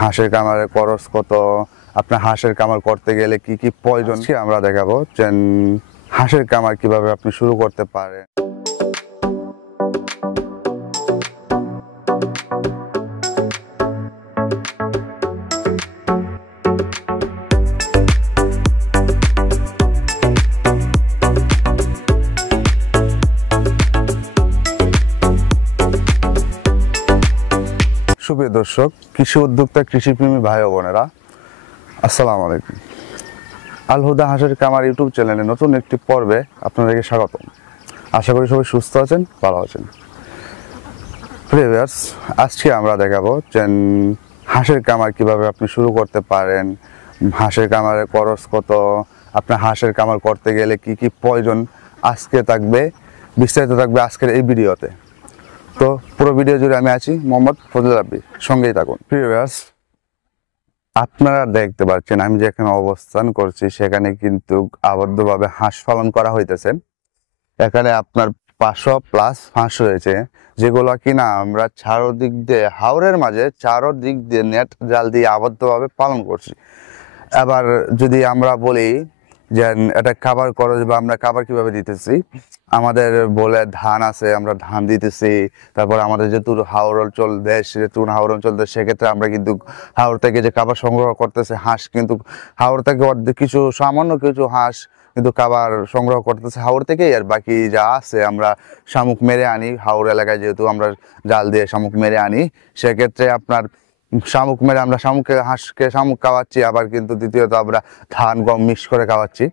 হাঁসের খামারের খরচ কত, আপনার হাঁসের খামার করতে গেলে কি কি প্রয়োজন আমরা দেখাবো যে হাঁসের খামার কিভাবে আপনি শুরু করতে পারেন। সুপ্রিয় দর্শক, কৃষি উদ্যোক্তা কৃষিপ্রেমী ভাই ও বোনেরা, আসসালামু আলাইকুম। আল হুদা হাঁসের খামার ইউটিউব চ্যানেলে নতুন একটি পর্বে আপনাদেরকে স্বাগত। আশা করি সবাই সুস্থ আছেন, ভালো আছেন। ভিউয়ার্স, আজকে আমরা দেখাবো যে হাঁসের খামার কিভাবে আপনি শুরু করতে পারেন, হাঁসের খামারের খরচ কত, আপনার হাঁসের খামার করতে গেলে কি কি প্রয়োজন আজকে থাকবে, বিস্তারিত থাকবে আজকের এই ভিডিওতে। তো পুরো ভিডিও জুড়ে আমি আছি মোহাম্মদ ফজল রাব্বি, সঙ্গেই থাকুন। ভিউয়ার্স, আপনারা দেখতে পাচ্ছেন আমি যেখানে অবস্থান করছি সেখানে কিন্তু আবদ্ধভাবে হাঁস পালন করা হইতেছে। এখানে আপনার 500+ হাঁস রয়েছে, যেগুলো কিনা আমরা চারদিক দিয়ে হাওরের মাঝে চারদিক দিয়ে নেট জাল দিয়ে আবদ্ধভাবে পালন করছি। এবার যদি আমরা বলি যে এটা খাবার খরচ বা আমরা খাবার কিভাবে দিতেছি, আমাদের বলে ধান আছে, আমরা ধান দিতেছি। তারপর আমাদের যেহেতু হাওর অঞ্চল দেশ, যেহেতু হাওর অঞ্চল দেশ, সেক্ষেত্রে আমরা কিন্তু হাওর থেকে যে খাবার সংগ্রহ করতেছে, হাঁস কিন্তু হাওর থেকে কিছু সামান্য কিছু হাঁস কিন্তু খাবার সংগ্রহ করতেছে হাওর থেকেই, আর বাকি যা আছে আমরা শামুক মেরে আনি। হাওর এলাকায় যেহেতু আমরা জাল দিয়ে শামুক মেরে আনি, সেক্ষেত্রে আপনার শামুক মেরে আমরা হাঁসকে শামুক খাওয়াচ্ছি, আবার কিন্তু দ্বিতীয়ত আমরা ধান গম মিক্স করে খাওয়াচ্ছি।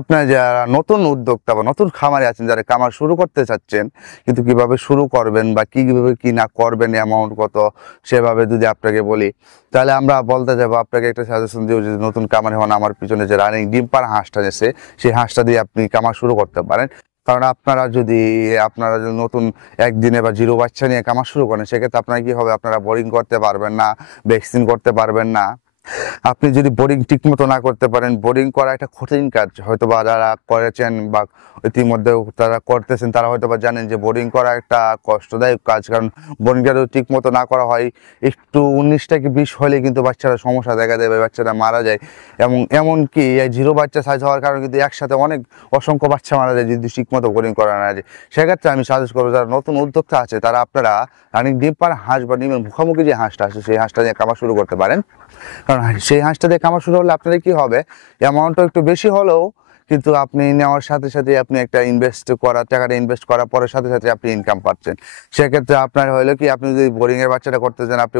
আপনার যারা নতুন উদ্যোক্তা বা নতুন খামারে আছেন, যারা খামার শুরু করতে চাচ্ছেন কিন্তু কিভাবে শুরু করবেন বা কিভাবে কি না করবেন, অ্যামাউন্ট কত, সেভাবে যদি আপনাকে বলি, তাহলে আমরা বলতে যাবো আপনাকে একটা সাজেশন দিব যে নতুন খামারে হন, আমার পিছনে যে রানিং ডিম পাড়া হাঁসটা এসে সেই হাঁসটা দিয়ে আপনি খামার শুরু করতে পারেন। কারণ আপনারা যদি নতুন একদিনে বা জিরো বাচ্চা নিয়ে খামার শুরু করেন, সেক্ষেত্রে আপনার কি হবে, আপনারা বোরিং করতে পারবেন না, ভ্যাকসিন করতে পারবেন না। আপনি যদি বোরিং ঠিক মতো না করতে পারেন, বোরিং করা একটা কঠিন কাজ। হয়তো বা যারা করেছেন বা ইতিমধ্যে তারা করতেছেন, তারা হয়তো বা জানেন যে বোরিং করা একটা কষ্টদায়ক কাজ। কারণ বোরিংটা যদি ঠিক মতো না করা হয়, একটু 19 থেকে 20 হলে কিন্তু বাচ্চারা সমস্যা দেখা দেবে, বাচ্চারা মারা যায়। এবং এমনকি এই জিরো বাচ্চা সাইজ হওয়ার কারণে কিন্তু একসাথে অসংখ্য বাচ্চা মারা যায় যদি ঠিক মতো বোরিং করা না যায়। সেক্ষেত্রে আমি সাজেস্ট করবো, যারা নতুন উদ্যোক্তা আছে তারা আপনারা রানিং ডিম পাড়া হাঁস বা ডিমের মুখোমুখি যে হাঁসটা আছে সেই হাঁসটা নিয়ে খামার শুরু করতে পারেন। কারণ সেই হাঁসটা দিয়ে খামার শুরু হলে আপনাদের কি হবে, অ্যামাউন্টটা একটু বেশি হলেও কিন্তু আপনি নেওয়ার সাথে সাথে আপনি একটা টাকাটা ইনভেস্ট করার পরে সাথে সাথে আপনি ইনকাম পাচ্ছেন। সেক্ষেত্রে আপনার হলো কি, আপনি যদি বোরিং এর বাচ্চাটা করতে চান, আপনি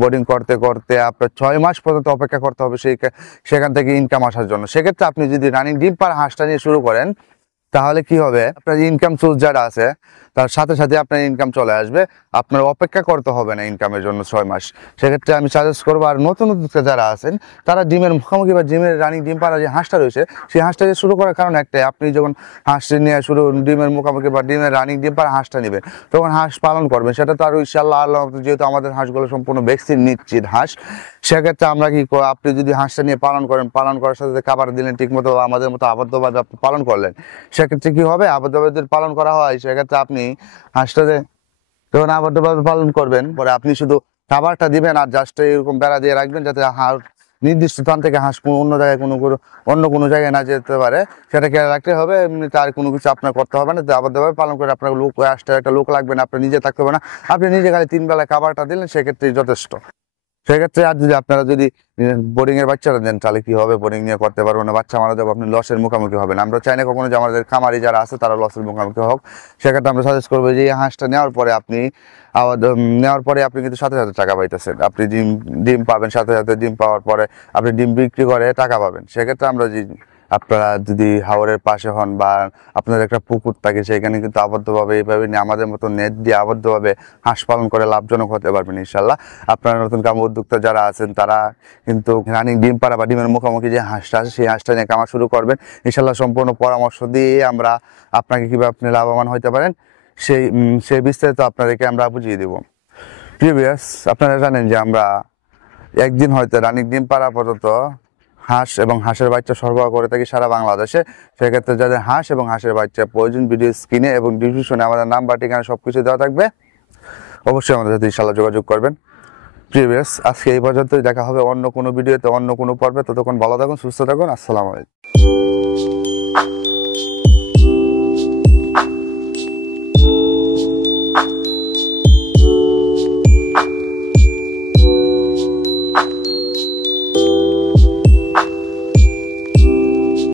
বোরিং করতে করতে আপনার 6 মাস পর্যন্ত অপেক্ষা করতে হবে সেখান থেকে ইনকাম আসার জন্য। সেক্ষেত্রে আপনি যদি রানিং ডিম পাড়া হাঁসটা নিয়ে শুরু করেন, তাহলে কি হবে, আপনার ইনকাম সোর্স যারা আছে তার সাথে সাথে আপনার ইনকাম চলে আসবে, আপনার অপেক্ষা করতে হবে না ইনকামের জন্য 6 মাস। সেক্ষেত্রে আমি সাজেস্ট করবো, আর নতুন উদ্যোক্তা যারা আছেন তারা ডিমের মুখোমুখি বা ডিমের রানিং ডিম পাড়া যে হাঁসটা রয়েছে সেই হাঁসটাকে শুরু করার কারণ একটাই, আপনি যখন হাঁসটি নিয়ে ডিমের মুখোমুখি বা ডিমের রানিং ডিম পাড়া হাঁসটা নেবেন, তখন হাঁস পালন করবেন। সেটা তো আর ইনশাআল্লাহ আল্লাহ, যেহেতু আমাদের হাঁসগুলো সম্পূর্ণ ভ্যাকসিন নিশ্চিত হাঁস, সেক্ষেত্রে আমরা কি, আপনি যদি হাঁসটা নিয়ে পালন করার সাথে খাবার দিলেন ঠিক মতো, আমাদের মতো আবদ্ধভাবে আপনি পালন করলেন, সেক্ষেত্রে কি হবে, আবদ্ধভাবে যদি পালন করা হয় সেক্ষেত্রে আপনি হাঁসটাতে যখন আবদ্ধভাবে পালন করবেন, পরে আপনি শুধু খাবারটা দিবেন আর জাস্ট এরকম বেড়া দিয়ে রাখবেন, যাতে হাঁস নির্দিষ্ট স্থান থেকে হাঁস অন্য জায়গায় অন্য কোনো জায়গায় না যেতে পারে, সেটা খেয়াল রাখতে হবে। এমনি তার কোনো কিছু আপনার করতে হবে না, আবদ্ধভাবে পালন করে আপনার হাঁসটা একটা লোক লাগবে না, আপনি নিজে থাকতে হবে না, আপনি নিজে খালি 3 বেলা খাবারটা দিলেন, সেক্ষেত্রে যথেষ্ট। সেক্ষেত্রে আর যদি আপনারা বোরিং এর বাচ্চারা দেন, তাহলে কি হবে, বোরিং নিয়ে করতে পারবেন না, বাচ্চা মারা যাবে, আপনি লসের মুখোমুখি হবেন। আমরা চাই না কখনো যে আমাদের খামারি যারা আছে তারা লসের মুখোমুখি হোক। সেক্ষেত্রে আমরা সাজেস্ট করবো যে এই হাঁসটা নেওয়ার পরে আপনি কিন্তু সাথে সাথে টাকা পাইতেছেন, আপনি ডিম পাবেন, সাথে সাথে ডিম পাওয়ার পরে আপনি ডিম বিক্রি করে টাকা পাবেন। সেক্ষেত্রে আপনারা যদি হাওরের পাশে হন বা আপনাদের একটা পুকুর থাকে, সেখানে কিন্তু আবদ্ধভাবে এইভাবে আমাদের মতো নেট দিয়ে আবদ্ধভাবে হাঁস পালন করে লাভজনক হতে পারবেন ইনশাল্লাহ। আপনারা নতুন খামার উদ্যোক্তা যারা আছেন তারা কিন্তু রানিং ডিম পাড়া বা ডিমের মুখোমুখি যে হাঁসটা আছে সেই হাঁসটা নিয়ে খামার শুরু করবেন ইনশাল্লাহ। সম্পূর্ণ পরামর্শ দিয়ে আমরা আপনাকে কিভাবে আপনি লাভবান হতে পারেন সেই বিস্তারিত আপনাদেরকে আমরা বুঝিয়ে দেব। প্রিভিয়াস, আপনারা জানেন যে আমরা একদিন হয়তো রানিং ডিম পাড়া পর্যন্ত হাঁস এবং হাঁসের বাচ্চা সরবরাহ করে থাকি সারা বাংলাদেশে। সেক্ষেত্রে যাদের হাঁস এবং হাঁসের বাচ্চা প্রয়োজন, ভিডিও স্ক্রিনে এবং ডিসক্রিপশনে আমাদের নাম্বার, ঠিকানা সবকিছু দেওয়া থাকবে। অবশ্যই আমাদের সাথে ইনশাআল্লাহ যোগাযোগ করবেন। প্রিভিয়াস আজকে এই পর্যন্তই, দেখা হবে অন্য কোনো ভিডিওতে, অন্য কোনো পর্বে। ততক্ষণ ভালো থাকুন, সুস্থ থাকুন। আসসালামু আলাইকুম।